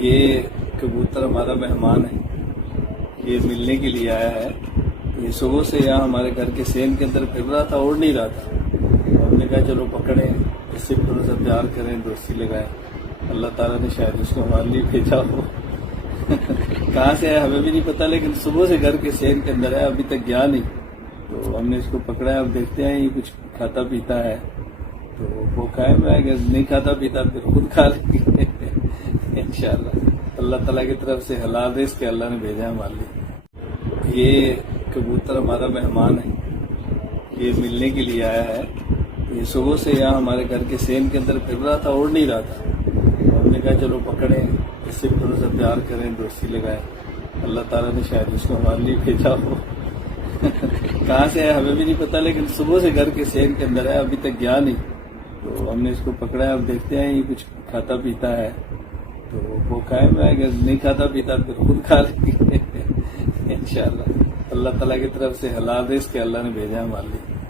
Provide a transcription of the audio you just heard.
یہ کبوتر ہمارا مہمان ہے، یہ ملنے کے لیے آیا ہے۔ یہ صبح سے یہاں ہمارے گھر کے سین کے اندر پھر رہا تھا، اڑ نہیں رہا تھا۔ ہم نے کہا چلو پکڑیں، اس سے تھوڑا سا پیار کریں، دوستی لگائیں۔ اللہ تعالیٰ نے شاید اس کو ہمارے لیے بھیجا ہو۔ کہاں سے ہے ہمیں بھی نہیں پتا، لیکن صبح سے گھر کے سین کے اندر ہے، ابھی تک گیا نہیں۔ تو ہم نے اس کو پکڑا ہے، اب دیکھتے ہیں یہ کچھ کھاتا پیتا ہے تو وہ قائم رہے گا، نہیں کھاتا پیتا پھر خود کھا لیں گے انشاءاللہ۔ اللہ تعالیٰ کی طرف سے حلال رزق کے اللہ نے بھیجا ہے ہمارے لیے۔ یہ کبوتر ہمارا مہمان ہے، یہ ملنے کے لیے آیا ہے۔ یہ صبح سے یہاں ہمارے گھر کے سین کے اندر پھر رہا تھا، اڑ نہیں رہا تھا۔ ہم نے کہا چلو پکڑیں، اس سے تھوڑا سا پیار کریں، دوستی لگائیں۔ اللہ تعالیٰ نے شاید اس کو ہمارے لیے بھیجا ہو۔ کہاں سے ہے ہمیں بھی نہیں پتا، لیکن صبح سے گھر کے سین کے اندر ہے، ابھی تک گیا نہیں۔ تو ہم نے اس کو پکڑا ہے، اب دیکھتے ہیں یہ کچھ کھاتا پیتا ہے تو وہ قائم رہے گا، نہیں کھاتا پیتا پھر خود کھا لیں گے انشاءاللہ۔ اللہ تعالیٰ کی طرف سے حلال رزق کے اللہ نے بھیجا ہے ہمارے لیے۔